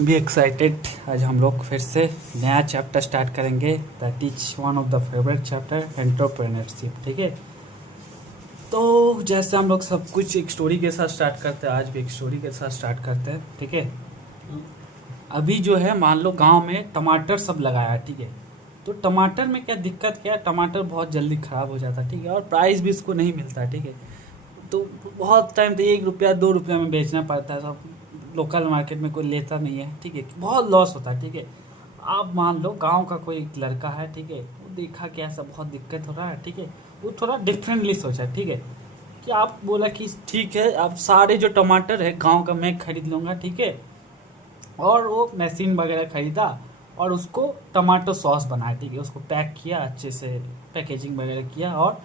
Be excited. आज हम लोग फिर से नया चैप्टर स्टार्ट करेंगे that is one of the favourite chapter entrepreneurship. ठीक है, तो जैसे हम लोग सब कुछ एक स्टोरी के साथ स्टार्ट करते हैं, आज भी एक स्टोरी के साथ स्टार्ट करते हैं। ठीक है, अभी जो है मान लो गांव में टमाटर सब लगाया। ठीक है, तो टमाटर में क्या दिक्कत क्या है, टमाटर बहुत जल्दी ख़राब हो जाता है। ठीक है, और प्राइस भी इसको नहीं मिलता। ठीक है, तो बहुत टाइम तो 1 रुपया 2 रुपया में बेचना पड़ता है, सब लोकल मार्केट में कोई लेता नहीं है। ठीक है, बहुत लॉस होता है। ठीक है, आप मान लो गांव का कोई एक लड़का है। ठीक है, वो देखा कि ऐसा बहुत दिक्कत हो रहा है। ठीक है, वो थोड़ा डिफरेंटली सोचा। ठीक है, कि आप बोला कि ठीक है, आप सारे जो टमाटर है गांव का मैं खरीद लूँगा। ठीक है, और वो मशीन वगैरह खरीदा और उसको टमाटो सॉस बनाया। ठीक है, उसको पैक किया अच्छे से, पैकेजिंग वगैरह किया और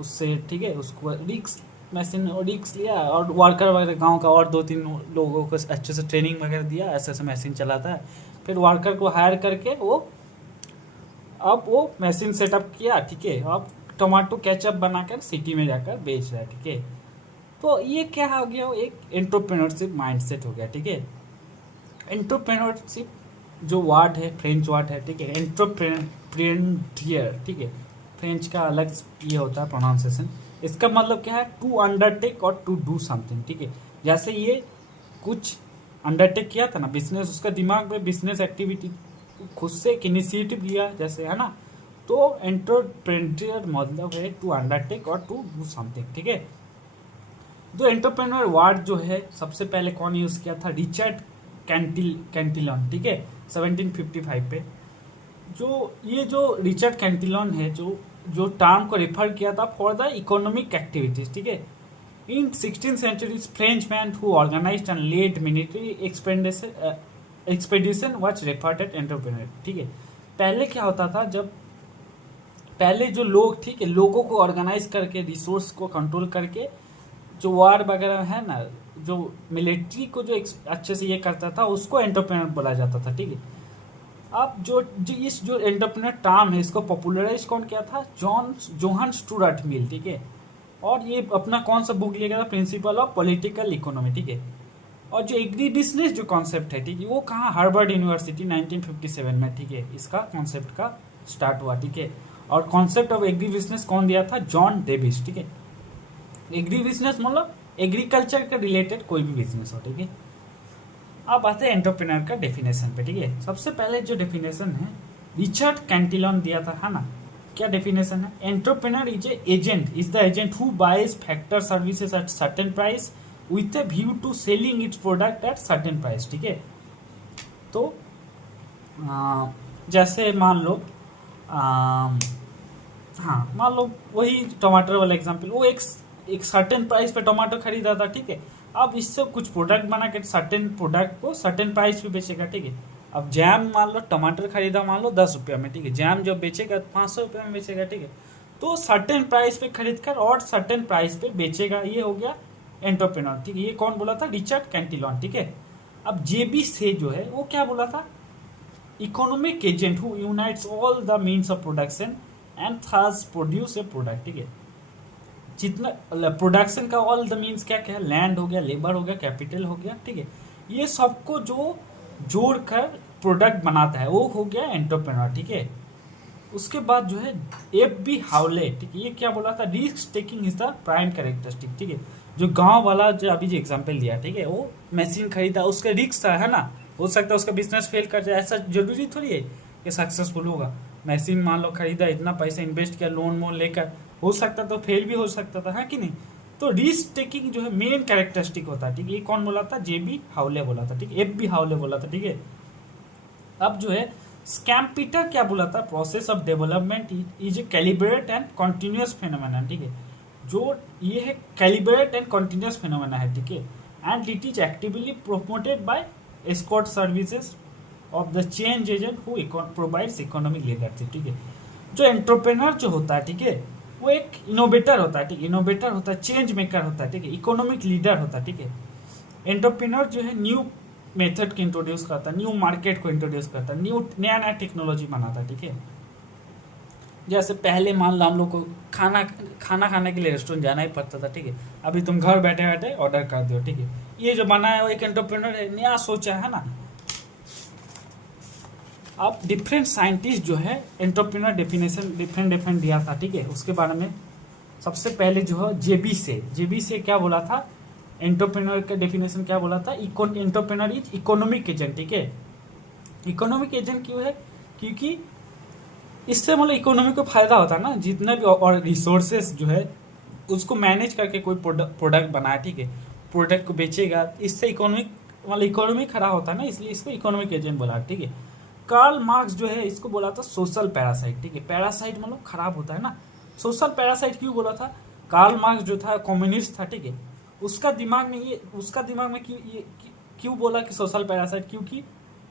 उससे ठीक है उसको रिक्स मशीन और रिक्स लिया और वर्कर वगैरह गांव का और 2-3 लोगों को अच्छे से ट्रेनिंग वगैरह दिया, ऐसे ऐसे मशीन चलाता है। फिर वर्कर को हायर करके अब वो मशीन सेटअप किया। ठीक है, अब टमाटो केचप बनाकर सिटी में जाकर बेच रहा है। ठीक है, तो ये क्या हो गया, वो एक एंटरप्रेन्योरशिप माइंडसेट हो गया। ठीक है, एंटरप्रेन्योरशिप जो वर्ड है फ्रेंच वर्ड है। ठीक है, एंटरप्रेन्योर। ठीक है, फ्रेंच का अलग ये होता है प्रोनाउंसिएशन। इसका मतलब क्या है, टू अंडरटेक और टू डू समथिंग। ठीक है, जैसे ये कुछ अंडरटेक किया था ना बिजनेस, उसका दिमाग में बिजनेस एक्टिविटी खुद से एक इनिशिएटिव लिया जैसे है ना, तो एंटरप्रेन्योर मतलब है टू अंडरटेक और टू डू समथिंग। ठीक है, तो एंटरप्रेन्योर वर्ड जो है सबसे पहले कौन यूज किया था, रिचर्ड कैंटिलन। ठीक है, 1755 पे जो रिचर्ड कैंटिलन है जो टर्म को रेफर किया था फॉर द इकोनॉमिक एक्टिविटीज। ठीक है, in 16th century French man who organised and led military expedition was referred at entrepreneur. ठीक है, पहले क्या होता था, जब पहले जो लोग ठीक है लोगों को ऑर्गेनाइज करके रिसोर्स को कंट्रोल करके जो वार वगैरह है ना, जो मिलिट्री को जो अच्छे से ये करता था उसको एंटरप्रेन्योर बोला जाता था। ठीक है, अब जो एंटरप्रेन्योर टर्म है इसको पॉपुलराइज कौन किया था, जोहान स्टुअर्ट मिल। ठीक है, और ये अपना कौन सा बुक लिया गया था, प्रिंसिपल ऑफ पॉलिटिकल इकोनॉमी। ठीक है, और जो एग्री बिजनेस जो कॉन्सेप्ट है, ठीक है, वो कहाँ, हार्वर्ड यूनिवर्सिटी 1957 में। ठीक है, इसका कॉन्सेप्ट का स्टार्ट हुआ। ठीक है, और कॉन्सेप्ट ऑफ एग्री बिजनेस कौन दिया था, जॉन डेविस। ठीक है, एग्री बिजनेस मतलब एग्रीकल्चर के रिलेटेड कोई भी बिजनेस हो। ठीक है, अब आते हैं एंटरप्रेन्योर का डेफिनेशन पे। ठीक है, सबसे पहले जो डेफिनेशन है रिचर्ड कैंटिलन दिया था है ना, क्या डेफिनेशन है, entrepreneur is the agent who buys factor services at certain price with a view to selling its product at certain price. ठीक है, तो जैसे मान लो हाँ मान लो वही टमाटर वाला एग्जांपल, वो एक सर्टेन प्राइस पे टमाटर खरीदा था। ठीक है, अब इससे कुछ प्रोडक्ट बना के सर्टेन प्रोडक्ट को सर्टेन प्राइस पे बेचेगा। ठीक है, अब जैम मान लो टमाटर खरीदा मान लो 10 रुपया में। ठीक है, जैम जब बेचेगा 500 रुपये में बेचेगा। ठीक है, तो सर्टेन प्राइस पे खरीद कर और सर्टेन प्राइस पे बेचेगा, ये हो गया एंटरप्रेन्योर। ठीक है, ये कौन बोला था, रिचर्ड कैंटिलन। ठीक है, अब जेबी से जो है वो क्या बोला था, economic agent who unites all the means of production and thus produce a product. ठीक है, जितना प्रोडक्शन का ऑल द मीन्स क्या क्या है, लैंड हो गया, लेबर हो गया, कैपिटल हो गया। ठीक है, ये सबको जो जोड़कर प्रोडक्ट बनाता है वो हो गया एंटरप्रेन्योर। ठीक है, उसके बाद जो है F.B. हाउले। ठीक है, ये क्या बोला था, risk taking is the prime characteristic. ठीक है, जो गांव वाला जो अभी जो एग्जांपल दिया, ठीक है, वो मशीन खरीदा, उसका रिस्क है ना, हो सकता है उसका बिजनेस फेल कर जाए, ऐसा जरूरी थोड़ी है कि सक्सेसफुल होगा। मशीन मान लो खरीदा, इतना पैसा इन्वेस्ट किया, लोन वोन लेकर, हो सकता तो फेल भी हो सकता था, है कि नहीं। तो रिस्क टेकिंग जो है मेन कैरेक्टरिस्टिक होता है। ठीक है, ये कौन बोला था, J.B. हाउले बोला था। ठीक है, F.B. हाउले बोला था। ठीक है, अब जो है स्कैम्पीटर क्या बोला था, process of development is a calibrate and continuous phenomena. ठीक है, जो ये है कैलिब्रेट एंड कॉन्टिन्यूस फेनोमेना है। ठीक है, and it is actively promoted by escort services of the change agent who provides economic leadership. ठीक है, जो एंटरप्रेन्योर जो होता है, ठीक है, वो एक इनोवेटर होता है। ठीक है, इनोवेटर होता है, चेंज मेकर होता है। ठीक है, इकोनॉमिक लीडर होता है। ठीक है, एंटरप्रेन्योर जो है न्यू मेथड को इंट्रोड्यूस करता है, न्यू मार्केट को इंट्रोड्यूस करता है, नया नया टेक्नोलॉजी बनाता है। ठीक है, जैसे पहले मान लो हम लोग को खाना खाने के लिए रेस्टोरेंट जाना ही पड़ता था। ठीक है, अभी तुम घर बैठे बैठे ऑर्डर कर दो। ठीक है, ये जो बना है वो एक एंटरप्रेन्योर है, नया सोचा है ना, अब डिफरेंट साइंटिस्ट जो है एंटरप्रेन्योर डेफिनेशन डिफरेंट दिया था, ठीक है। उसके बारे में सबसे पहले जो है जेबी से क्या बोला था, एंटरप्रेन्योर का डेफिनेशन क्या बोला था, एंटरप्रेन्योर इज इकोनॉमिक एजेंट, ठीक है। इकोनॉमिक एजेंट क्यों है, क्योंकि इससे मतलब इकोनॉमी को फायदा होता है ना, जितना भी और रिसोर्सेस जो है उसको मैनेज करके कोई प्रोडक्ट बनाए, ठीक है, प्रोडक्ट को बेचेगा, इससे इकोनॉमिक मतलब इकोनॉमी खड़ा होता है ना, इसलिए इसको इकोनॉमिक एजेंट बोला, ठीक है। कार्ल मार्क्स जो है इसको बोला था सोशल पैरासाइट, ठीक है। पैरासाइट मतलब खराब होता है ना, सोशल पैरासाइट क्यों बोला था, कार्ल मार्क्स जो था कम्युनिस्ट था, ठीक है। उसका दिमाग में क्यों बोला कि सोशल पैरासाइट, क्योंकि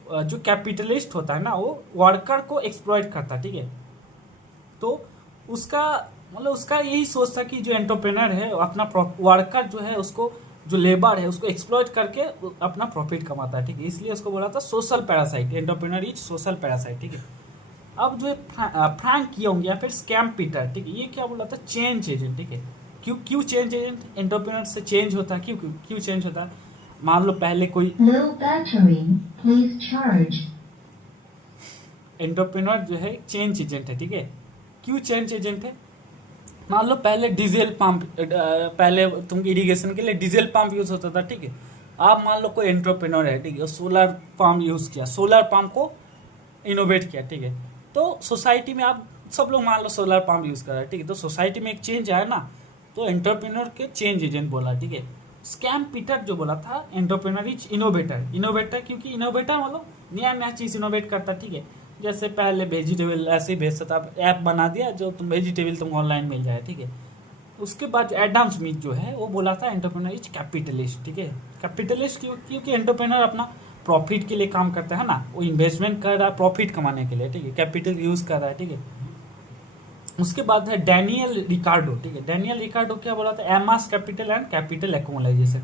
जो कैपिटलिस्ट होता है ना वो वर्कर को एक्सप्लॉइट करता है, ठीक है। तो उसका यही सोच था कि जो एंटरप्रेन्योर है अपना वर्कर जो है उसको, जो लेबर है उसको एक्सप्लॉइट करके अपना प्रॉफिट कमाता है, ठीक है। इसलिए उसको बोला था social parasite, entrepreneur is social parasite, ठीक है। अब जो है फ्रैंक कियोंग या फिर स्कैम पीटर, ठीक है, ये क्या बोला था, चेंज एजेंट, ठीक है। क्यों चेंज एजेंट, एंटरप्रेन्योर से चेंज होता है, क्यों चेंज होता है। मान लो पहले कोई एंटरप्रेन्योर जो है चेंज एजेंट है, ठीक है। क्यों चेंज एजेंट है, मान लो पहले डीजल पंप, पहले तुम इरिगेशन के लिए डीजल पंप यूज होता था, ठीक है। आप मान लो कोई एंटरप्रेन्योर है, ठीक है, सोलर पंप यूज किया, सोलर पंप को इनोवेट किया, ठीक है। तो सोसाइटी में आप सब लोग मान लो सोलर पंप यूज कर रहे हैं, ठीक है, तो सोसाइटी में एक चेंज आया ना, तो एंटरप्रेन्योर के चेंज एजेंट बोला, ठीक है। स्कैम पीटर जो बोला था, एंटरप्रेन्योर इज इनोवेटर क्योंकि इनोवेटर मतलब नया चीज इनोवेट करता, ठीक है। जैसे पहले वेजिटेबल ऐसे ही भेजता था, ऐप बना दिया जो तुम वेजिटेबल तुम ऑनलाइन मिल जाए, ठीक है। उसके बाद एडम स्मिथ जो है वो बोला था एंटरप्रेन्योर इज कैपिटलिस्ट, ठीक है। कैपिटलिस्ट क्योंकि एंटरप्रेन्योर अपना प्रॉफिट के लिए काम करता है ना, वो इन्वेस्टमेंट कर रहा है प्रॉफिट कमाने के लिए, ठीक है, कैपिटल यूज कर रहा है, ठीक है। उसके बाद है डैनियल रिकार्डो, ठीक है। डैनियल रिकार्डो क्या बोला था, एमास कैपिटल एंड कैपिटल एक्यूमुलेशन,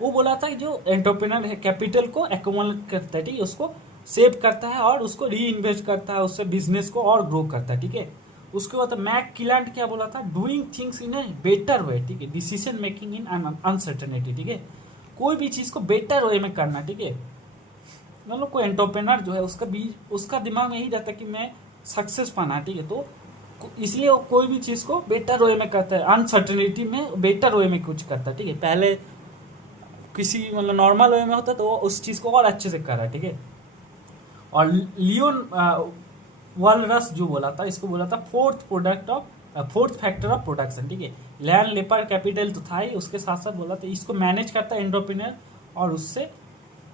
वो बोला था कि जो एंटरप्रेन्योर है कैपिटल को एक्यूमुलेट करता है, ठीक है, उसको सेव करता है और उसको री इन्वेस्ट करता है, उससे बिजनेस को और ग्रो करता है, ठीक है। उसके बाद मैक किलैंड क्या बोला था, doing things in a better way, ठीक है, डिसीजन मेकिंग इन अनसर्टेनिटी, ठीक है, कोई भी चीज को बेटर वे में करना, ठीक है। मतलब कोई एंटरप्रेन्योर जो है उसका दिमाग में यही रहता है कि मैं सक्सेस पाना, ठीक है, तो इसलिए वो कोई भी चीज को बेटर वे में करता है, अनसर्टेनिटी में बेटर वे में कुछ करता है, ठीक है। पहले किसी मतलब नॉर्मल वे में होता तो वो उस चीज को और अच्छे से कर रहा है, ठीक है। और लियोन वालरस जो बोला था, इसको बोला था फोर्थ फैक्टर ऑफ प्रोडक्शन, ठीक है। लैंड लेपर कैपिटल तो था ही, उसके साथ साथ बोला था इसको मैनेज करता है एंटरप्रेन्योर और उससे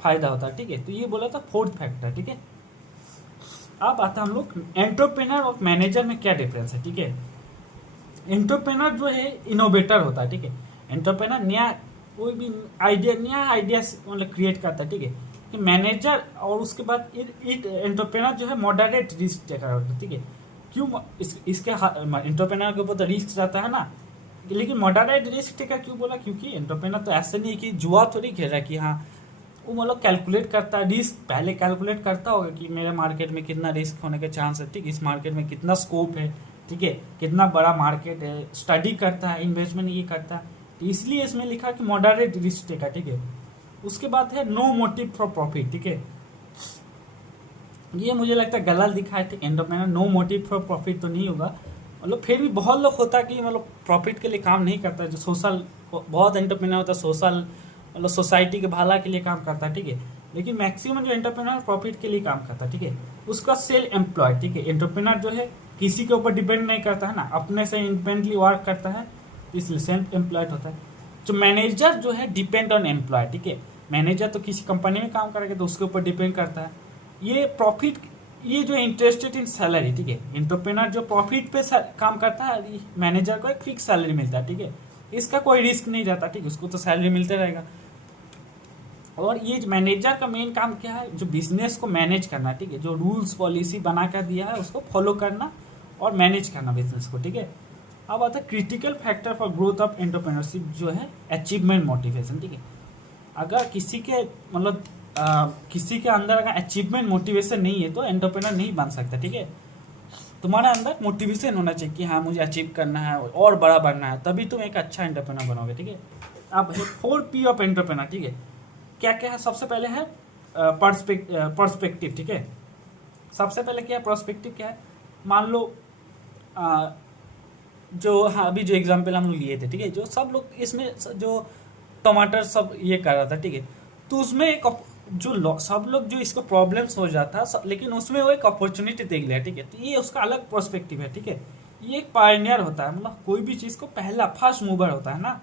फायदा होता है, ठीक है। तो ये बोला था फोर्थ फैक्टर, ठीक है। अब आता हम लोग एंटरप्रेन्योर और मैनेजर में क्या डिफरेंस है, ठीक है। एंटरप्रेन्योर जो है इनोवेटर होता है, ठीक है। एंटरप्रेन्योर नया कोई भी नया आइडिया मतलब क्रिएट करता है, ठीक है। कि मैनेजर और उसके बाद एंटरप्रेन्योर जो है मॉडरेट रिस्क टेकर होता है, ठीक है। क्यों इसके एंटरप्रेन्योर के ऊपर तो रिस्क रहता है ना, लेकिन मॉडरेट रिस्क टेकर क्यों बोला, क्योंकि एंटरप्रेन्योर तो ऐसे नहीं कि जुआ थोड़ी खेल रहा है कि हाँ, वो मतलब कैलकुलेट करता है रिस्क, पहले कैलकुलेट करता होगा कि मेरे मार्केट में कितना रिस्क होने के चांस है, ठीक, इस मार्केट में कितना स्कोप है, ठीक है, कितना बड़ा मार्केट है, स्टडी करता है, इन्वेस्टमेंट ये करता है, तो इसलिए इसमें लिखा कि मॉडरेट रिस्क टेकर, ठीक है। उसके बाद है नो मोटिव फॉर प्रॉफिट, ठीक है। ये मुझे लगता है गलत दिखा है, ठीक, entrepreneur no motive for profit तो नहीं होगा, मतलब फिर भी बहुत लोग होता है कि मतलब प्रॉफिट के लिए काम नहीं करता है, जो सोशल बहुत एंटरप्रेन्योर होता है सोशल मतलब सोसाइटी के भला के लिए काम करता है, ठीक है। लेकिन मैक्सिमम जो एंटरप्रेन्योर प्रॉफिट के लिए काम करता है, ठीक है। उसका सेल्फ एम्प्लॉयड, ठीक है, एंटरप्रेन्योर जो है किसी के ऊपर डिपेंड नहीं करता है ना, अपने से इंडिपेंडेंटली वर्क करता है, इसलिए सेल्फ एम्प्लॉयड होता है। जो मैनेजर जो है डिपेंड ऑन एम्प्लॉय, ठीक है। मैनेजर तो किसी कंपनी में काम करेगा तो उसके ऊपर डिपेंड करता है। ये जो इंटरेस्टेड इन सैलरी, ठीक है। एंटरप्रेन्योर जो प्रॉफिट पे काम करता है, मैनेजर को एक फिक्स सैलरी मिलता है, ठीक है। इसका कोई रिस्क नहीं रहता, ठीक है, उसको तो सैलरी मिलते रहेगा। और ये मैनेजर का मेन काम क्या है, जो बिजनेस को मैनेज करना, ठीक है, जो रूल्स पॉलिसी बना कर दिया है उसको फॉलो करना और मैनेज करना बिजनेस को, ठीक है। अब आता है critical factor for growth of entrepreneurship जो है अचीवमेंट मोटिवेशन, ठीक है। अगर किसी के मतलब किसी के अंदर अगर अचीवमेंट मोटिवेशन नहीं है तो एंटरप्रेन्योर नहीं बन सकता, ठीक है। तुम्हारे अंदर मोटिवेशन होना चाहिए कि हाँ मुझे अचीव करना है और बड़ा बनना है, तभी तुम एक अच्छा एंटरप्रेन्योर बनोगे, ठीक है। अब 4P ऑफ एंटरप्रेन्योर, ठीक है। क्या क्या है, सबसे पहले है पर्सपेक्टिव, ठीक है। सबसे पहले क्या है, प्रोस्पेक्टिव क्या है, मान लो जो हाँ अभी जो एग्जाम्पल हम लोग लिए थे, ठीक है, जो सब लोग इसमें जो टमाटर सब ये कर रहा था, ठीक है, तो उसमें एक सब लोग जो इसको प्रॉब्लम्स हो जाता लेकिन उसमें वो एक अपॉर्चुनिटी देख लिया, ठीक है, तो ये उसका अलग पर्सपेक्टिव है, ठीक है। ये एक पायनियर होता है, मतलब कोई भी चीज़ को पहला फर्स्ट मूवर होता है ना,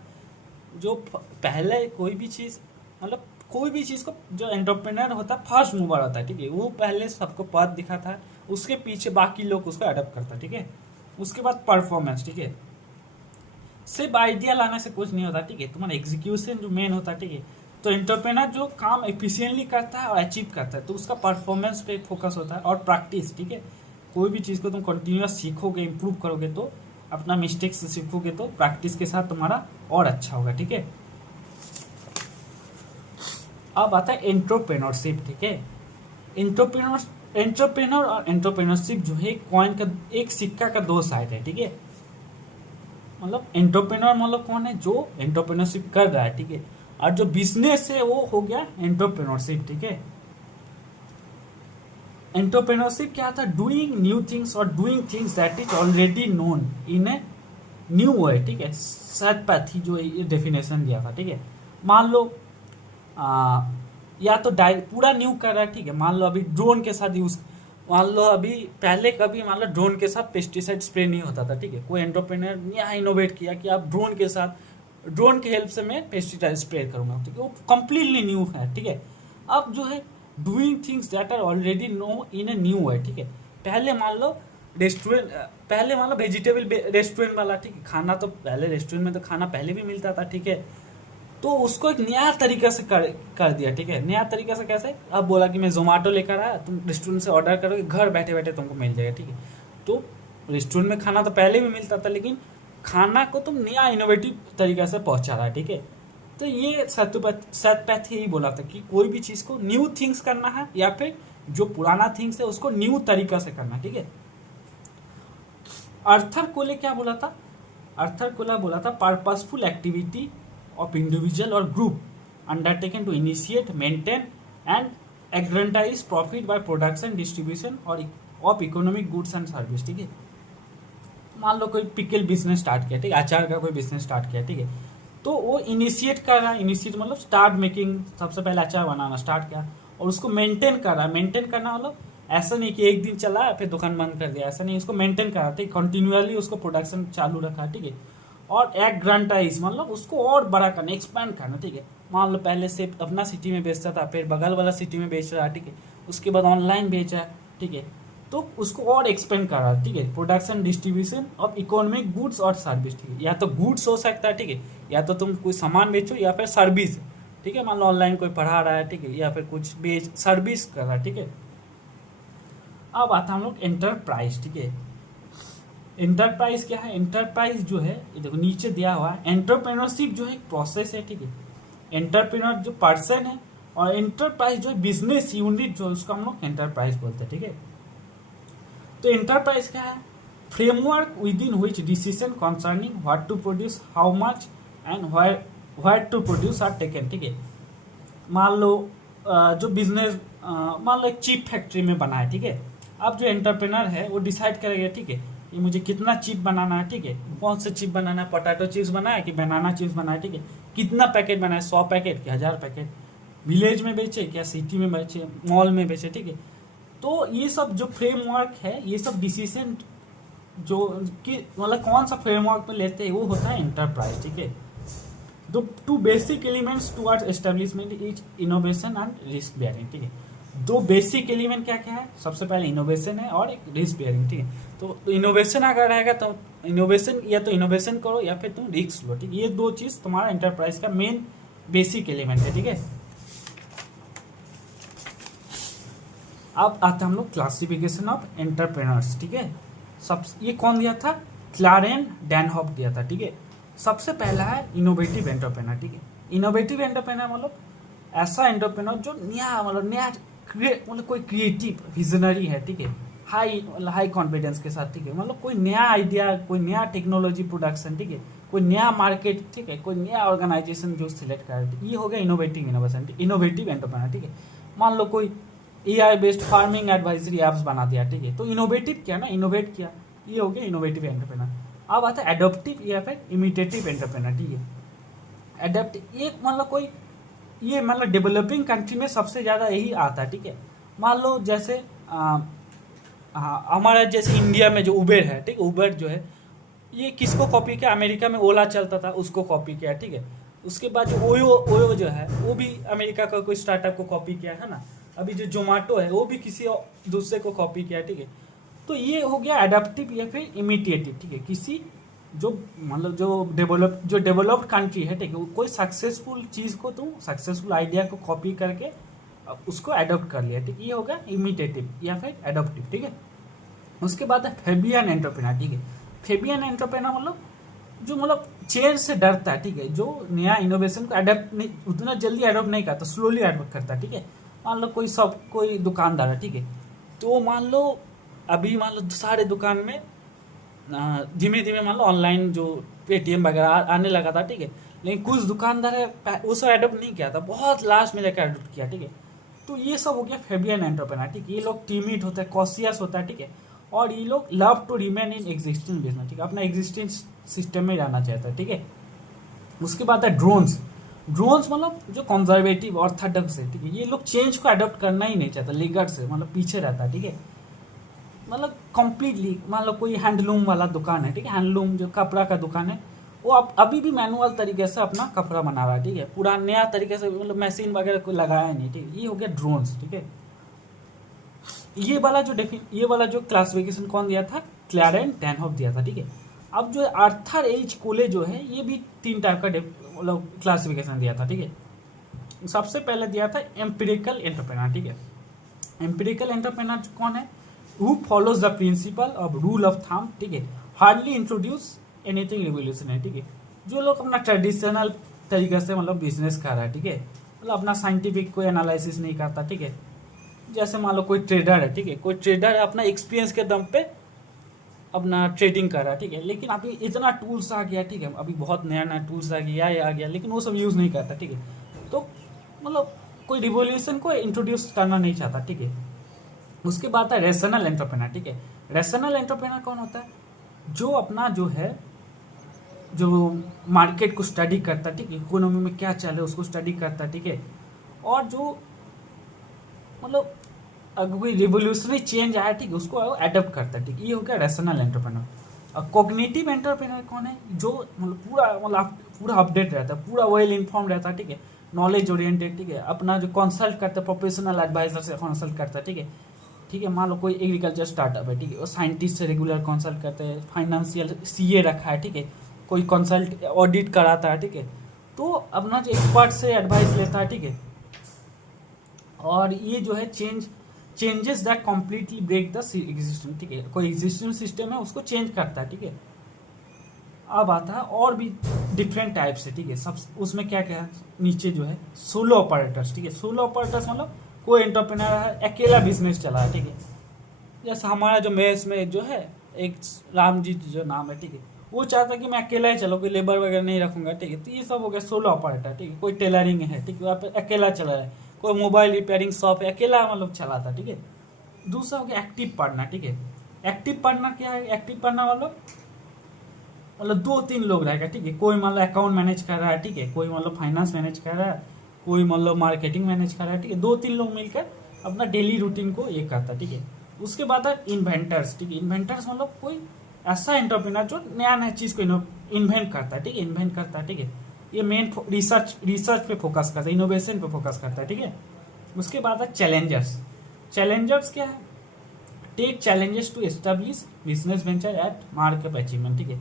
जो पहले कोई भी चीज़, मतलब कोई भी चीज़ को जो एंटरप्रेन्योर होता है फर्स्ट मूवर होता है, ठीक है, वो पहले सबको पथ दिखाता है, उसके पीछे बाकी लोग उसको अडॉप्ट करता है, ठीक है। उसके बाद परफॉर्मेंस, ठीक है, सिर्फ आइडिया लाने से कुछ नहीं होता, ठीक है, तुम्हारा एग्जीक्यूशन जो मेन होता है, ठीक है। तो एंटरप्रेन्योर जो काम एफिशिएंटली करता है और अचीव करता है, तो उसका परफॉर्मेंस पे फोकस होता है, और प्रैक्टिस, ठीक है, कोई भी चीज़ को तुम कंटिन्यूस सीखोगे, इम्प्रूव करोगे, तो अपना मिस्टेक से सीखोगे, तो प्रैक्टिस के साथ तुम्हारा और अच्छा होगा, ठीक है। अब आता है एंटरप्रेन्योरशिप, ठीक है। एंटरप्रेन्योर और एंटरप्रेन्योरशिप जो है कॉइन का एक सिक्का का दो साइड है, ठीक है। मतलब एंटरप्रेन्योर मतलब कौन है, जो एंटरप्रेन्योरशिप कर रहा है, ठीक है, और जो बिजनेस है वो हो गया एंटरप्रेन्योरशिप, ठीक है। एंटरप्रेन्योरशिप क्या था, डूइंग न्यू थिंग्स और doing things that is already known in a new way, ठीक है। सैट पैथी जो ये डेफिनेशन दिया था, ठीक है। मान लो या तो पूरा न्यू कर रहा है, ठीक है, मान लो अभी ड्रोन के साथ यूज, मान लो अभी पहले कभी मान लो ड्रोन के साथ पेस्टिसाइड स्प्रे नहीं होता था, ठीक है, कोई एंटरप्रेन्योर यहाँ इनोवेट किया कि आप ड्रोन के साथ, ड्रोन के हेल्प से मैं पेस्टिसाइड स्प्रे करूंगा, ठीक है, वो कंप्लीटली न्यू है, ठीक है। अब जो है doing things that are already known in a new है, ठीक है। पहले मान लो रेस्टोरेंट, पहले मान लो वेजिटेबल रेस्टोरेंट वाला, ठीक है, खाना तो पहले रेस्टोरेंट में तो खाना पहले भी मिलता था, ठीक है, तो उसको एक नया तरीका से कर दिया, ठीक है। नया तरीका से कैसे, अब बोला कि मैं जोमेटो लेकर आया, तुम रेस्टोरेंट से ऑर्डर करोगे, घर बैठे बैठे तुमको मिल जाएगा, ठीक है। तो रेस्टोरेंट में खाना तो पहले भी मिलता था, लेकिन खाना को तुम नया इनोवेटिव तरीका से पहुंचा रहा है, ठीक है। तो ये सैटपैथ यही बोला था कि कोई भी चीज़ को न्यू थिंग्स करना है, या फिर जो पुराना थिंग्स है उसको न्यू तरीका से करना, ठीक है। आर्थर कोले क्या बोला था, आर्थर कोले बोला था purposeful activity of individual or group undertaken to initiate, maintain and aggrandize profit by production, distribution or of economic goods and service, ठीक है। मान लो कोई पिकल बिजनेस स्टार्ट किया, ठीक है, अचार का कोई बिजनेस स्टार्ट किया, ठीक है, तो वो इनिशिएट कर रहा है, इनिशिएट मतलब स्टार्ट मेकिंग, सबसे पहले अचार बनाना स्टार्ट किया, और उसको मेंटेन कर रहा है। मेंटेन करना मतलब ऐसा नहीं कि एक दिन चला फिर दुकान बंद कर दिया, ऐसा नहीं, उसको मेंटेन कर रहा है, ठीक, कंटिन्यूअली उसको प्रोडक्शन चालू रखा, ठीक है। और एग्रांटाइज मतलब उसको और बड़ा करना, एक्सपैंड करना, ठीक है। मान लो पहले से अपना सिटी में बेचता था, फिर बगल वाला सिटी में बेच रहा है, ठीक है, उसके बाद ऑनलाइन बेचा है, ठीक है, तो उसको और एक्सपेंड कर रहा है, ठीक है। Production, distribution of economic goods और सर्विस, ठीक है, या तो गुड्स हो सकता है, ठीक है, या तो तुम कोई सामान बेचो, या फिर सर्विस, ठीक है, मान लो ऑनलाइन कोई पढ़ा रहा है, ठीक है, या फिर कुछ बेच सर्विस कर रहा है, ठीक है। अब आता हम लोग एंटरप्राइज, ठीक है। एंटरप्राइज क्या है, एंटरप्राइज जो है ये देखो नीचे दिया हुआ है, एंटरप्रेन्योरशिप जो है एक प्रोसेस है, ठीक है। एंटरप्रेन्योर जो पर्सन है, और एंटरप्राइज जो है बिजनेस यूनिट जो है, उसको हम लोग एंटरप्राइज बोलते हैं, ठीक है। तो एंटरप्राइज क्या है, framework within which decision concerning what to produce, how much and what to produce are taken, ठीक है। मान लो जो बिजनेस, मान लो एक चिप फैक्ट्री में बना है, ठीक है। अब जो एंटरप्रेन्योर है वो डिसाइड करेगा, ठीक है, ये मुझे कितना चिप बनाना है, ठीक है, कौन से चिप बनाना है, पोटैटो चिप्स बनाना है कि बनाना चिप्स बनाना है, ठीक है, कितना पैकेट बनाए, 100 पैकेट कि 1000 पैकेट, विलेज में बेचे क्या सिटी में बेचे, मॉल में बेचे, ठीक है। तो ये सब जो फ्रेमवर्क है, ये सब डिसीजन जो कि मतलब कौन सा फ्रेमवर्क पे लेते हैं, वो होता है एंटरप्राइज, ठीक है। दो two basic elements towards establishment is innovation and risk bearing, ठीक है। दो बेसिक एलिमेंट क्या क्या है, सबसे पहले इनोवेशन है और एक रिस्क बेयरिंग, ठीक है। तो इनोवेशन अगर रहेगा तो इनोवेशन, या तो इनोवेशन करो या फिर तुम रिस्क लो, ठीक है। ये दो चीज तुम्हारा एंटरप्राइज का मेन बेसिक एलिमेंट है, ठीक है। अब आता हम लोग क्लासिफिकेशन ऑफ एंटरप्रेन्योर्स, ठीक है। सब ये कौन दिया था, क्लारेन डैनहॉफ दिया था, ठीक है। सबसे पहला है इनोवेटिव एंटरप्रेन्योर, ठीक है। इनोवेटिव एंटरप्रेन्योर मतलब ऐसा एंटरप्रेन्योर जो नया मतलब नया मतलब कोई क्रिएटिव विजनरी है, ठीक है, हाई कॉन्फिडेंस के साथ, ठीक है, मतलब कोई नया आइडिया, कोई नया टेक्नोलॉजी प्रोडक्शन, ठीक है, कोई नया मार्केट, ठीक है, कोई नया ऑर्गेनाइजेशन जो सिलेक्ट कर, ये हो गया इनोवेटिव इनोवेशन, इनोवेटिव एंटरप्रेन्योर, ठीक है। मान लो कोई AI based farming advisory apps बना दिया, ठीक है। तो इनोवेटिव किया ना, इनोवेट किया, ये हो गया इनोवेटिव एंटरप्रेन्योर। अब आता है एडोप्टिव या फिर इमिटेटिव एंटरप्रेन्योर, ठीक है। एडप्ट ये मतलब कोई, ये मतलब डेवलपिंग कंट्री में सबसे ज़्यादा यही आता है, ठीक है। मान लो जैसे हाँ, हमारा जैसे इंडिया में जो उबेर है, ठीक है, उबेर जो है ये किसको कॉपी किया, अमेरिका में ओला चलता था उसको कॉपी किया, ठीक है। उसके बाद जो ओयो ओयो जो है वो भी अमेरिका का कोई स्टार्टअप को कॉपी किया है ना। अभी जो जोमेटो है वो भी किसी दूसरे को कॉपी किया, ठीक है। तो ये हो गया एडाप्टिव या फिर इमिटेटिव, ठीक है। किसी जो मतलब जो डेवलप्ड कंट्री है, ठीक है, कोई सक्सेसफुल चीज़ को तुम सक्सेसफुल आइडिया को कॉपी करके उसको अडॉप्ट कर लिया, ठीक है। ये होगा इमिटेटिव या फिर एडॉप्टिव, ठीक है। उसके बाद है फेबियन एंटरप्रेन्योर, ठीक है। फेबियन एंटरप्रेन्योर मतलब जो मतलब चेंज से डरता है, ठीक है, जो नया इनोवेशन को अडॉप्ट नहीं, उतना जल्दी अडॉप्ट नहीं करता, स्लोली अडॉप्ट करता है, ठीक है। मान लो कोई दुकानदार है, ठीक है, तो मान लो अभी मान लो सारे दुकान में धीमे धीमे मान लो ऑनलाइन जो पेटीएम वगैरह आने लगा था, ठीक है। लेकिन कुछ दुकानदार है वो सब अडॉप्ट नहीं किया था, बहुत लास्ट में जाकर अडॉप्ट किया, ठीक है। तो ये सब हो गया फेबियन एंटरप्रेन्योर, ठीक है। ये लोग टीमिड होता है, कॉशियस होता है, ठीक है। और ये लोग love to remain in existing business, ठीक है, अपना एग्जिस्टिंग सिस्टम में रहना चाहता है, ठीक है। उसके बाद है ड्रोन्स। ड्रोन्स मतलब जो कंजर्वेटिव ऑर्थोडॉक्स है, ठीक है, ये लोग चेंज को अडॉप्ट करना ही नहीं चाहता, लीगल से मतलब पीछे रहता है, ठीक है। मतलब कंप्लीटली मान लो कोई हैंडलूम वाला दुकान है, ठीक है, हैंडलूम जो कपड़ा का दुकान है, वो अब अभी भी मैनुअल तरीके से अपना कपड़ा बना रहा है, ठीक है, पूरा नया तरीके से, मतलब मशीन वगैरह कोई लगाया नहीं, ठीक है। ये हो गया ड्रोन्स, ठीक है। ये वाला जो क्लासिफिकेशन कौन दिया था, क्लैरेंस डेनहॉफ दिया था, ठीक है। अब जो आर्थर एच कोले जो है ये भी 3 टाइप का मतलब क्लासिफिकेशन दिया था, ठीक है। सबसे पहले दिया था एम्पिरिकल एंटरप्रेन्योर, ठीक है। एम्पिरिकल एंटरप्रेन्योर कौन है, who follows the principle of rule of thumb, ठीक है, हार्डली इंट्रोड्यूस एनीथिंग रिवोल्यूशनरी, ठीक है। जो लोग अपना ट्रेडिशनल तरीके से मतलब बिजनेस कर रहा है, ठीक है, मतलब अपना साइंटिफिक कोई एनालिसिस नहीं करता, ठीक है। जैसे मान लो कोई ट्रेडर है, ठीक है, कोई ट्रेडर अपना एक्सपीरियंस के दम पे अपना ट्रेडिंग कर रहा है, ठीक है। लेकिन अभी इतना टूल्स आ गया, ठीक है, अभी बहुत नया नया टूल्स आ गया, लेकिन वो सब यूज़ नहीं करता, ठीक है। तो मतलब कोई रिवोल्यूशन को इंट्रोड्यूस करना नहीं चाहता, ठीक है। उसके बाद है रेशनल एंटरप्रेन्योर, ठीक है। रेशनल एंटरप्रेन्योर कौन होता है, जो अपना जो है जो मार्केट को स्टडी करता है, ठीक है, इकोनॉमी में क्या चल रहा है उसको स्टडी करता है, ठीक है। और जो मतलब अगर कोई रिवोल्यूशनरी चेंज आया, ठीक है, उसको अडॉप्ट करता है, ठीक है। ये हो गया रेशनल एंटरप्रेन्योर। और कॉग्निटिव एंटरप्रेन्योर कौन है, जो मतलब पूरा अपडेट रहता है, पूरा वेल इन्फॉर्म रहता है, ठीक है, नॉलेज ओरिएंटेड, ठीक है। अपना जो कंसल्ट करता है प्रोफेशनल एडवाइजर से कंसल्ट करता है, ठीक है, ठीक है। मान लो कोई एग्रीकल्चर स्टार्टअप है, ठीक है, वो साइंटिस्ट से रेगुलर कंसल्ट करते हैं, फाइनेंशियल सीए रखा है, ठीक है, कोई कंसल्ट ऑडिट कराता है, ठीक है। तो अपना जो एक्सपर्ट से एडवाइस लेता है, ठीक है। और ये जो है changes that completely break the existing, ठीक है, कोई एग्जिस्टिंग सिस्टम है उसको चेंज करता है, ठीक है। अब आता है और भी डिफरेंट टाइप्स है, ठीक है। सब उसमें क्या क्या है, नीचे जो है सोलो ऑपरेटर्स, ठीक है। सोलो ऑपरेटर्स मतलब कोई एंटरप्रेन्योर है, अकेला बिजनेस चला है, ठीक है। जैसे हमारा जो मेस में जो है एक राम जी जो नाम है, ठीक है, वो चाहता है कि मैं अकेला ही चलो, कोई लेबर वगैरह नहीं रखूंगा, ठीक है। तो ये सब हो गया सोलो ऑपरेटर, ठीक है। कोई टेलरिंग है, ठीक है, वहाँ पे अकेला चला है। कोई मोबाइल रिपेयरिंग शॉप है, अकेला मतलब चलाता, ठीक है। दूसरा हो गया एक्टिव पार्टनर, ठीक है। एक्टिव पार्टनर क्या है, एक्टिव पार्टनर मतलब 2-3 लोग रहेगा, ठीक है। कोई मतलब अकाउंट मैनेज कर रहा है, ठीक है, कोई मतलब फाइनेंस मैनेज कर रहा है, कोई मतलब मार्केटिंग मैनेज कर रहा है, ठीक है। 2-3 लोग मिलकर अपना डेली रूटीन को ये करता है, ठीक है। उसके बाद है इन्वेंटर्स, ठीक है। इन्वेंटर्स मतलब कोई ऐसा एंटरप्रेन्योर जो नया नया चीज़ को इन्वेंट करता है, ठीक है, इन्वेंट करता है, ठीक है। ये मेन रिसर्च पे फोकस करता है, इनोवेशन पे फोकस करता है, ठीक है। उसके बाद है चैलेंजर्स। चैलेंजर्स क्या है, take challenges to establish business venture at mark of achievement, ठीक है।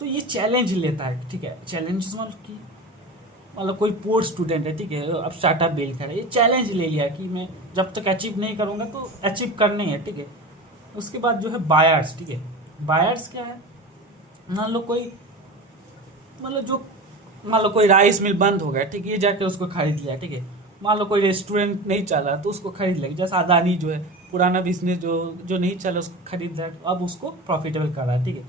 तो ये चैलेंज लेता है, ठीक है। चैलेंजेस मतलब कि मतलब कोई पोर स्टूडेंट है, ठीक है, अब स्टार्टअप बिल्ड कर, ये चैलेंज ले लिया कि मैं जब तक अचीव नहीं करूँगा तो अचीव करने है, ठीक है। उसके बाद जो है बायर्स, ठीक है। बायर्स क्या है, मान लो कोई मतलब जो मान लो कोई राइस मिल बंद हो गया, ठीक है, ये जाके उसको खरीद लिया, ठीक है। मान लो कोई रेस्टोरेंट नहीं चल रहा तो उसको खरीद लिया, जैसे अदानी जो है पुराना बिजनेस जो नहीं चला उसको खरीद लिया, अब उसको प्रॉफिटेबल कर रहा है, ठीक है।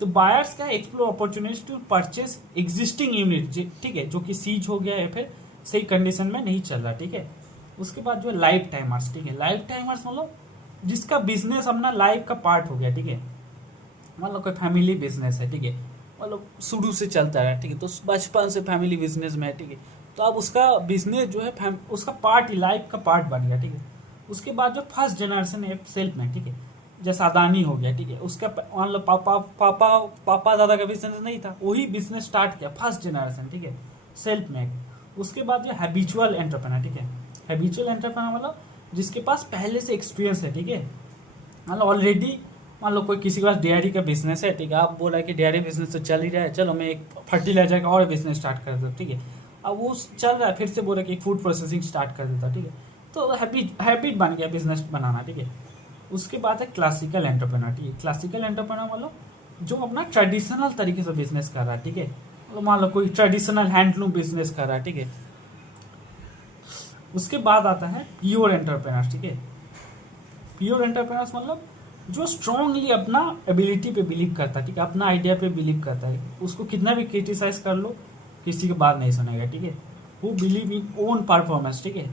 तो बायर्स का explore opportunity to purchase existing unit, ठीक है, जो कि सीज हो गया है फिर सही कंडीशन में नहीं चल रहा, ठीक है। उसके बाद जो है लाइफ टाइमर्स, ठीक है। लाइफ टाइमर्स मतलब जिसका बिजनेस अपना लाइफ का पार्ट हो गया, ठीक है। मतलब कोई फैमिली बिजनेस है, ठीक है, मतलब शुरू से चलता है, ठीक है, तो बचपन से फैमिली बिजनेस में है, ठीक है, तो अब उसका बिजनेस जो है उसका पार्ट, लाइफ का पार्ट बन गया, ठीक है। उसके बाद जो फर्स्ट जनरेशन है सेल्फ में, ठीक है, जैसे अदानी हो गया, ठीक है, उसका मान लो पापा पापा पापा दादा का बिजनेस नहीं था, वही बिजनेस स्टार्ट किया फर्स्ट जनरेशन, ठीक है, सेल्फ मेक। उसके बाद जो हैबिचुअल एंटरप्रेन्योर, ठीक है, हैबिचुअल एंटरप्रेन्योर मतलब जिसके पास पहले से एक्सपीरियंस है, ठीक है, मतलब ऑलरेडी मान लो कोई किसी के पास डेयरी का बिजनेस है, ठीक है, आप बोल रहे हैं कि डेयरी बिजनेस तो चल ही रहा है, चलो मैं एक फर्टिलाइजर का और बिजनेस स्टार्ट कर देता हूँ, ठीक है। अब वो चल रहा है, फिर से बोल रहे कि एक फूड प्रोसेसिंग स्टार्ट कर देता, ठीक है, तो हैबिट बन गया बिजनेस बनाना, ठीक है। उसके बाद है क्लासिकल एंटरप्रेन्योर, ठीक है। क्लासिकल एंटरप्रेन्योर मतलब जो अपना ट्रेडिशनल तरीके से बिजनेस कर रहा है, ठीक है, मतलब मान लो कोई ट्रेडिशनल हैंडलूम बिजनेस कर रहा है, ठीक है। उसके बाद आता है प्योर एंटरप्रेन्योर, ठीक है। प्योर एंटरप्रेन्योर्स मतलब जो स्ट्रांगली अपना एबिलिटी पे बिलीव करता है, ठीक है, अपना आइडिया पे बिलीव करता है, उसको कितना भी क्रिटिसाइज कर लो किसी की बात नहीं सुनेगा, ठीक है। वो बिलीव इन ओन परफॉर्मेंस, ठीक है।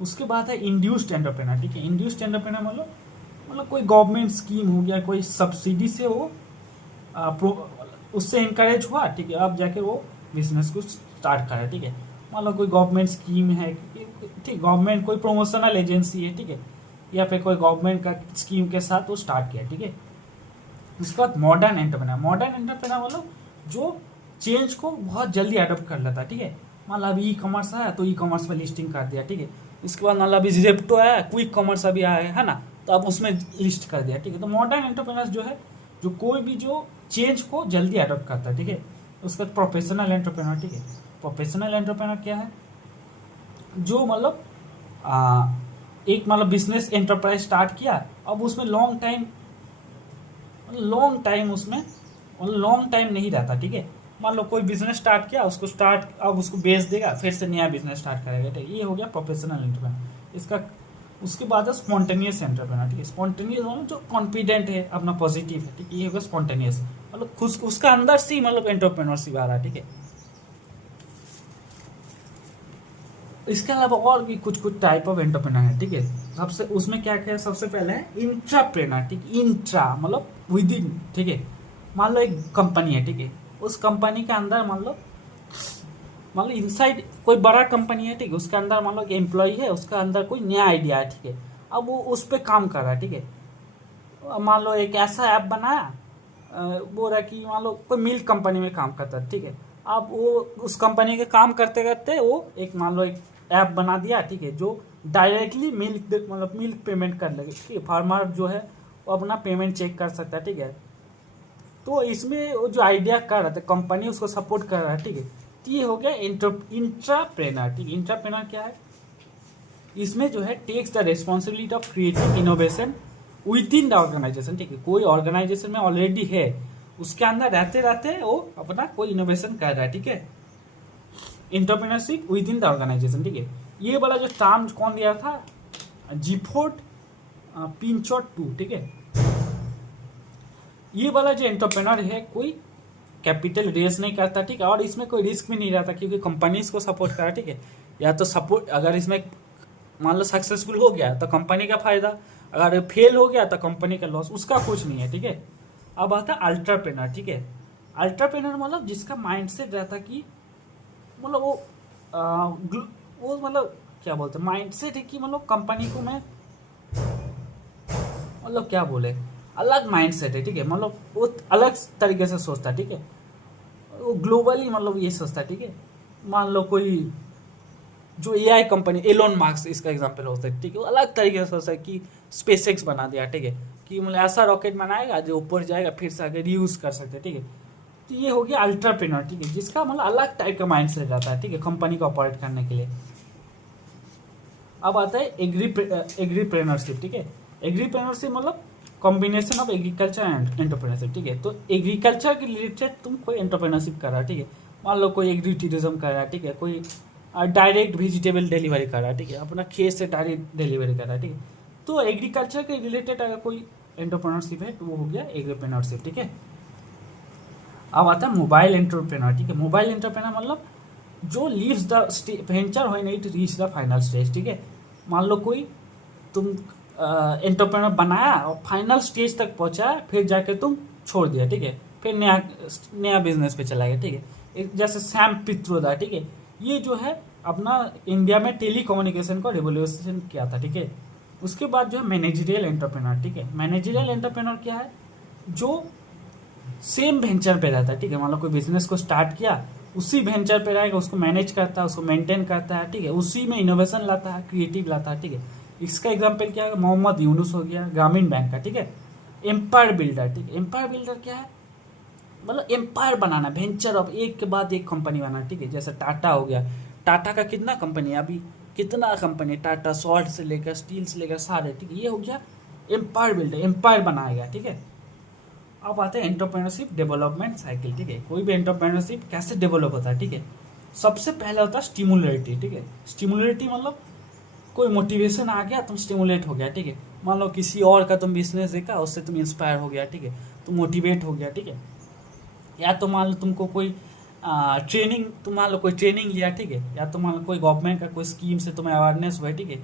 उसके बाद है इंड्यूस्ड एंटरप्रेन्योर, ठीक है। इंड्यूस्ड एंटरप्रेन्योर मतलब कोई गवर्नमेंट स्कीम हो गया, कोई सब्सिडी से वो उससे इंकरेज हुआ, ठीक है, अब जाके वो बिजनेस को स्टार्ट करा, ठीक है। मान लो कोई गवर्नमेंट स्कीम है, ठीक, गवर्नमेंट कोई प्रमोशनल एजेंसी है, ठीक है, या फिर कोई गवर्नमेंट का स्कीम के साथ वो स्टार्ट किया, ठीक है। उसके बाद मॉडर्न एंटरप्रेन्योर, मॉडर्न एंटरप्रेन्योर मतलब जो चेंज को बहुत जल्दी अडोप्ट कर लेता है, ठीक है। मान लो अभी ई कॉमर्स आया तो ई कॉमर्स में लिस्टिंग कर दिया, ठीक है। इसके बाद मान लो अभी जेप्टो आया, क्विक कॉमर्स अभी आया है ना, तो अब उसमें लिस्ट कर दिया, ठीक है। तो मॉडर्न एंटरप्रेन्योर जो है, जो कोई भी जो चेंज को जल्दी अडोप्ट करता है, ठीक है। उसके बाद प्रोफेशनल एंटरप्रेन्योर, ठीक है। प्रोफेशनल एंटरप्रेन्योर क्या है, जो मतलब एक मतलब बिजनेस एंटरप्राइज स्टार्ट किया, अब उसमें लॉन्ग टाइम उसमें लॉन्ग टाइम नहीं रहता, ठीक है। मान लो कोई बिजनेस स्टार्ट किया, अब उसको बेच देगा, फिर से नया बिजनेस स्टार्ट करेगा, ठीक है। ये हो गया प्रोफेशनल एंटरप्रेन्योर। इसका उसके बाद है स्पॉन्टेनियस एंटरप्रेन्योर, ठीक है। स्पॉन्टेनियस मतलब जो कॉन्फिडेंट है, अपना पॉजिटिव है, ठीक है, ये हो गया स्पॉन्टेनियस, मतलब खुद उसका अंदर से मतलब एंटरप्रेन्योरशिप आ रहा है, ठीक है। इसके अलावा और भी कुछ टाइप ऑफ एंटरप्रेन्योर है, ठीक है। सबसे उसमें क्या क्या है, सबसे पहले है इंट्राप्रेन्योर, ठीक है। इंट्रा मतलब विद इन, ठीक है। मान लो एक कंपनी है, ठीक है, उस कंपनी के अंदर मान लो इनसाइड कोई बड़ा कंपनी है, ठीक है, उसके अंदर मान लो एक एम्प्लॉय है, उसका अंदर कोई नया आइडिया है, ठीक है, अब वो उस पर काम कर रहा है, ठीक है। मान लो एक ऐसा ऐप बनाया, बोल रहा है कि मान लो कोई मिल्क कंपनी में काम करता है, ठीक है। अब वो उस कंपनी के काम करते करते वो एक मान लो एक ऐप बना दिया, ठीक है, जो डायरेक्टली मिल्क पेमेंट कर लगे, ठीक है। फार्मर जो है वो अपना पेमेंट चेक कर सकता है, ठीक है। तो इसमें वो जो आइडिया कर रहा था, कंपनी उसको सपोर्ट कर रहा है, ठीक है। तो ये हो गया इंट्राप्रेन्योर, ठीक है। इंट्राप्रेन्योर क्या है, इसमें जो है takes the responsibility of creating innovation within the organisation, ठीक है। कोई ऑर्गेनाइजेशन में ऑलरेडी है, उसके अंदर रहते रहते वो अपना कोई इनोवेशन कर रहा है, ठीक है। Entrepreneurship within the organisation, ठीक है। ये वाला जो टर्म कौन दिया था, जिफोर्ड पिंचोट 2, ठीक है। ये वाला जो एंटरप्रेन्योर है, कोई कैपिटल रेज नहीं करता, ठीक है, और इसमें कोई रिस्क भी नहीं रहता, क्योंकि कंपनीज को सपोर्ट करा, ठीक है। या तो सपोर्ट, अगर इसमें मान लो सक्सेसफुल हो गया तो कंपनी का फायदा, अगर फेल हो गया तो कंपनी का लॉस, उसका कुछ नहीं है, ठीक है। अब आता है अल्ट्राप्रेन्योर, ठीक है। अल्ट्राप्रेन्योर मतलब जिसका माइंडसेट रहता कि मतलब वो मतलब क्या बोलते हैं, माइंडसेट है कि मतलब कंपनी को मैं मतलब क्या बोले, अलग माइंडसेट है, ठीक है। मतलब वो अलग तरीके से सोचता है, ठीक है। वो ग्लोबली मतलब ये सोचता है, ठीक है। मान लो कोई जो एआई कंपनी, एलोन मार्क्स इसका एग्जांपल होता है, ठीक है, वो अलग तरीके से सोचता है कि स्पेसएक्स बना दिया, ठीक है, कि मतलब ऐसा रॉकेट बनाएगा जो ऊपर जाएगा, फिर से आगे रीयूज कर सकते हैं, ठीक है। तो ये हो गया अल्ट्राप्रेन्योर, ठीक है, जिसका मतलब अलग टाइप का माइंड सेट रहता है, ठीक है, कंपनी को ऑपरेट करने के लिए। अब आता है एग्रीप्रेन्योरशिप, ठीक है। एग्रीप्रेन्योरशिप मतलब combination of agriculture and entrepreneurship, ठीक है। तो एग्रीकल्चर के रिलेटेड तुम कोई एंटरप्रेन्योरशिप कर रहा है, ठीक है। मान लो कोई एग्री टूरिज्म कर रहा है, ठीक है, कोई डायरेक्ट वेजिटेबल डिलीवरी कर रहा है, ठीक है, अपना खेत से डायरेक्ट डिलीवरी कर रहा है, ठीक है। तो एग्रीकल्चर के रिलेटेड अगर कोई एंटरप्रेन्योरशिप है तो वो हो गया एग्रीप्रेन्योरशिप, ठीक है। अब आता है मोबाइल एंटरप्रेन्योर, ठीक है। मोबाइल एंटरप्रेन्योर मतलब जो leaves the venture when it reach the final stage, ठीक है। मान लो कोई तुम एंटरप्रेन्योर बनाया और फाइनल स्टेज तक पहुंचा, फिर जाके तुम छोड़ दिया, ठीक है, फिर नया नया बिजनेस पे चला गया, ठीक है। एक जैसे सैम पित्रोदा, ठीक है, ये जो है अपना इंडिया में टेली कम्युनिकेशन को रिवोल्यूशन किया था, ठीक है। उसके बाद जो है मैनेजरियल एंटरप्रेन्योर, ठीक है। मैनेजरियल एंटरप्रेन्योर क्या है, जो सेम वेंचर पे रहता है, ठीक है। मान लो कोई बिजनेस को स्टार्ट किया, उसी वेंचर पे रहेगा, उसको मैनेज करता है, उसको मेंटेन करता है, ठीक है, उसी में इनोवेशन लाता है, क्रिएटिव लाता है, ठीक है। इसका एग्जांपल क्या है, मोहम्मद यूनुस हो गया ग्रामीण बैंक का, ठीक है। एम्पायर बिल्डर, ठीक है। एम्पायर बिल्डर क्या है, मतलब एम्पायर बनाना, वेंचर ऑफ एक के बाद एक कंपनी बनाना, ठीक है। जैसे टाटा हो गया, टाटा का कितना कंपनी है अभी, कितना कंपनी है, टाटा सॉल्ट से लेकर स्टील से लेकर सारे, ठीक है। ये हो गया एम्पायर बिल्डर, एम्पायर बनाया गया, ठीक है। अब आते हैं एंटरप्रेन्योरशिप डेवलपमेंट साइकिल, ठीक है। कोई भी एंटरप्रेन्योरशिप कैसे डेवलप होता है, ठीक है। सबसे पहले होता है स्टिमुलेटी, ठीक है। स्टिमुलेटी मतलब कोई मोटिवेशन आ गया, तुम स्टिमुलेट हो गया, ठीक है। मान लो किसी और का तुम बिजनेस देखा, उससे तुम इंस्पायर हो गया, ठीक है, तुम मोटिवेट हो गया, ठीक है। या तो मान लो तुमको कोई ट्रेनिंग, तुम मान लो कोई ट्रेनिंग लिया, ठीक है, या तो मान लो कोई गवर्नमेंट का कोई स्कीम से तुम्हें अवेयरनेस हुआ, ठीक है,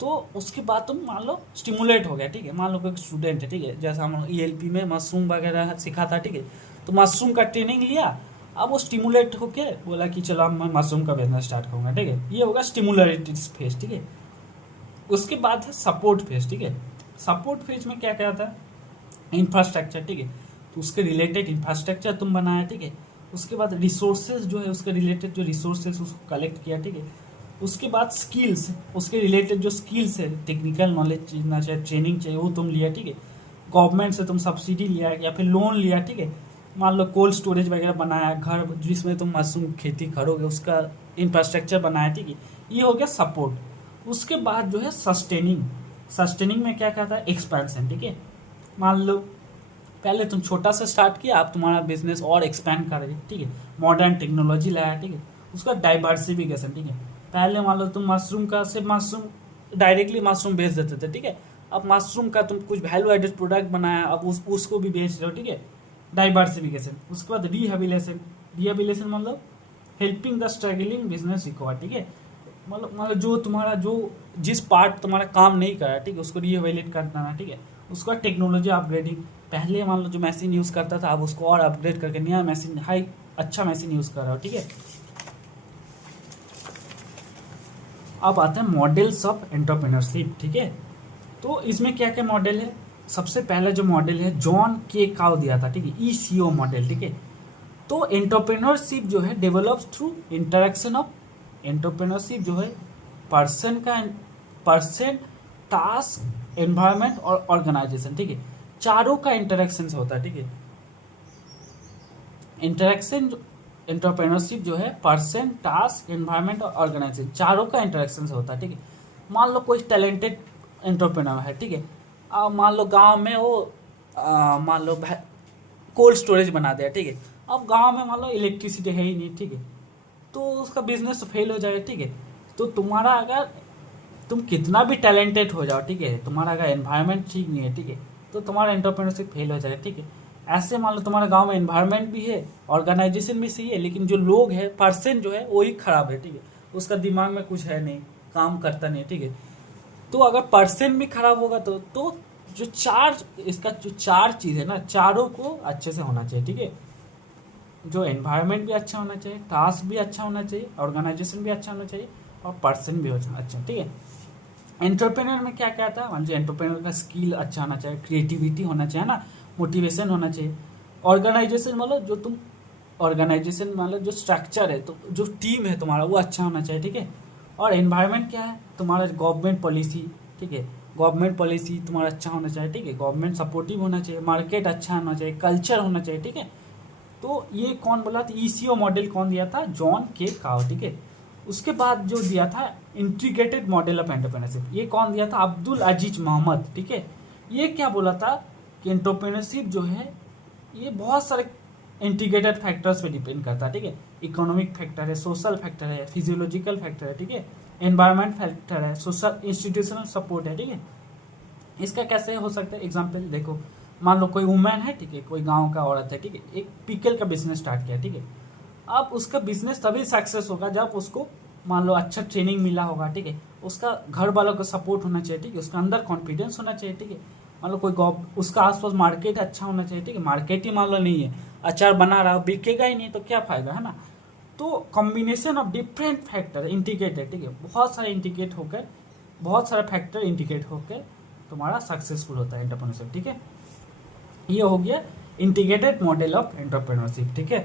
तो उसके बाद तुम मान लो स्टिमुलेट हो गया, ठीक है। मान लो कोई स्टूडेंट है, ठीक है, जैसे हम ELP में मशरूम वगैरह सिखा था, ठीक है, तो मशरूम का ट्रेनिंग लिया, अब वो स्टिमुलेट होके बोला कि चलो अब मैं मशरूम का बिजनेस स्टार्ट करूँगा, ठीक है। ये होगा स्टिमुलेटेड फेज, ठीक है। उसके बाद है सपोर्ट फेज, ठीक है। सपोर्ट फेज में क्या क्या आता है, इंफ्रास्ट्रक्चर, ठीक है, तो उसके रिलेटेड इंफ्रास्ट्रक्चर तुम बनाया, ठीक है। उसके बाद रिसोर्सेज जो है, उसके रिलेटेड जो रिसोर्सेज उसको कलेक्ट किया, ठीक है। उसके बाद स्किल्स, उसके रिलेटेड जो स्किल्स है, टेक्निकल नॉलेज चाहिए, चाहे ट्रेनिंग चाहिए, वो तुम लिया, ठीक है। गवर्नमेंट से तुम सब्सिडी लिया या फिर लोन लिया, ठीक है। मान लो कोल्ड स्टोरेज वगैरह बनाया, घर जिसमें तुम मशरूम खेती करोगे उसका इंफ्रास्ट्रक्चर बनाया, ठीक है। ये हो गया सपोर्ट। उसके बाद जो है सस्टेनिंग, सस्टेनिंग में क्या कहता है, एक्सपेंशन, ठीक है। मान लो पहले तुम छोटा सा स्टार्ट किया, आप तुम्हारा बिजनेस और एक्सपेंड कर रहे, ठीक है, मॉडर्न टेक्नोलॉजी लाया, ठीक है। उसका डाइवर्सिफिकेशन, ठीक है। पहले मान लो तुम मशरूम का सिर्फ मशरूम डायरेक्टली मशरूम बेच देते थे, ठीक है। अब मशरूम का तुम कुछ वैल्यू एडेड प्रोडक्ट बनाया, अब उसको भी बेच रहे हो, ठीक है। डाइवर्सिफिकेशन। उसके बाद रिहेबिलेशन, रिहेबिलेशन मतलब helping the struggling business recover, ठीक है। मतलब जो तुम्हारा जो जिस पार्ट तुम्हारा काम नहीं कर रहा, ठीक है, उसको रिहेबिलेट करना, ठीक है। उसका टेक्नोलॉजी अपग्रेडिंग, पहले मान लो जो मशीन यूज़ करता था, अब उसको और अपग्रेड करके नया मशीन, हाई अच्छा मशीन यूज़ कर रहा हो, ठीक है। अब आते हैं मॉडल्स ऑफ एंटरप्रेन्योरशिप, ठीक है। तो इसमें क्या क्या मॉडल है, सबसे पहला जो मॉडल है जॉन के काउ दिया था, ठीक है, ECO मॉडल, ठीक है। तो एंटरप्रेन्योरशिप जो है develops through interaction of, entrepreneurship जो है पर्सन टास्क एनवायरनमेंट और ऑर्गेनाइजेशन, ठीक है, चारों का इंटरेक्शन से होता है, ठीक है। इंटरेक्शन एंटरप्रेन्योरशिप जो है पर्सन टास्क एनवायरनमेंट और ऑर्गेनाइजेशन चारों का इंटरेक्शन से होता है, ठीक है। मान लो कोई टैलेंटेड एंटरप्रेन्योर है, ठीक है। मान लो गांव में वो मान लो कोल्ड स्टोरेज बना दिया, ठीक है। अब गांव में मान लो इलेक्ट्रिसिटी है ही नहीं, ठीक है, तो उसका बिजनेस तो फेल हो जाएगा, ठीक है। तो तुम्हारा अगर तुम कितना भी टैलेंटेड हो जाओ, ठीक है, तुम्हारा अगर एनवायरनमेंट ठीक नहीं है, ठीक है, तो तुम्हारा एंटरप्रेन्योरशिप फेल हो जाएगा, ठीक है। ऐसे मान लो तुम्हारे गांव में एनवायरनमेंट भी है, ऑर्गेनाइजेशन भी सही है, लेकिन जो लोग है, पर्सन जो है, वही खराब है, ठीक है। उसका दिमाग में कुछ है नहीं, काम करता नहीं, ठीक है। तो अगर पर्सन भी खराब होगा तो जो चार, इसका जो चार चीज़ है ना, चारों को अच्छे से होना चाहिए, ठीक है। जो एनवायरनमेंट भी अच्छा होना चाहिए, टास्क भी अच्छा होना चाहिए, ऑर्गेनाइजेशन भी अच्छा होना चाहिए, और पर्सन भी अच्छा, ठीक है। एंटरप्रेन्योर में क्या क्या आता है, मान लीजिए एंटरप्रेन्योर का स्किल अच्छा होना चाहिए, क्रिएटिविटी होना चाहिए ना, मोटिवेशन होना चाहिए। ऑर्गेनाइजेशन मतलब जो तुम ऑर्गेनाइजेशन मतलब जो स्ट्रक्चर है, तो जो टीम है तुम्हारा वो अच्छा होना चाहिए, ठीक है। और एनवायरनमेंट क्या है, तुम्हारा गवर्नमेंट पॉलिसी, ठीक है, गवर्नमेंट पॉलिसी तुम्हारा अच्छा होना चाहिए, ठीक है, गवर्नमेंट सपोर्टिव होना चाहिए, मार्केट अच्छा होना चाहिए, कल्चर होना चाहिए, ठीक है। तो ये कौन बोला था, ECO मॉडल कौन दिया था, जॉन के काउ, ठीक है। उसके बाद जो दिया था इंटीग्रेटेड मॉडल ऑफ एंटरप्रेन्योरशिप, ये कौन दिया था, अब्दुल अजीज मोहम्मद, ठीक है। ये क्या बोला था कि एंटरप्रेन्योरशिप जो है ये बहुत सारे इंटीग्रेटेड फैक्टर्स पे डिपेंड करता है, ठीक है। इकोनॉमिक फैक्टर है, सोशल फैक्टर है, फिजियोलॉजिकल फैक्टर है, ठीक है, एनवायरनमेंट फैक्टर है, सोशल इंस्टीट्यूशनल सपोर्ट है, ठीक है। इसका कैसे हो सकता है, एग्जाम्पल देखो, मान लो कोई वुमेन है, ठीक है, कोई गांव का औरत है, ठीक है, एक पिकल का बिजनेस स्टार्ट किया, ठीक है। अब उसका बिजनेस तभी सक्सेस होगा जब उसको मान लो अच्छा ट्रेनिंग मिला होगा, ठीक है, उसका घर वालों का सपोर्ट होना चाहिए, ठीक है, उसका अंदर कॉन्फिडेंस होना चाहिए, ठीक है, मान लो कोई उसका आसपास मार्केट अच्छा होना चाहिए, ठीक है, मार्केट ही मान लो नहीं है, अचार बना रहा बिकेगा ही नहीं तो क्या फायदा, है ना। तो combination of different factor indicate है, ठीक है, बहुत सारे इंडिकेट होकर, बहुत सारे फैक्टर इंडिकेट होकर तुम्हारा सक्सेसफुल होता है एंटरप्रेन्योरशिप, ठीक है। ये हो गया इंटीग्रेटेड मॉडल ऑफ एंटरप्रेन्योरशिप, ठीक है।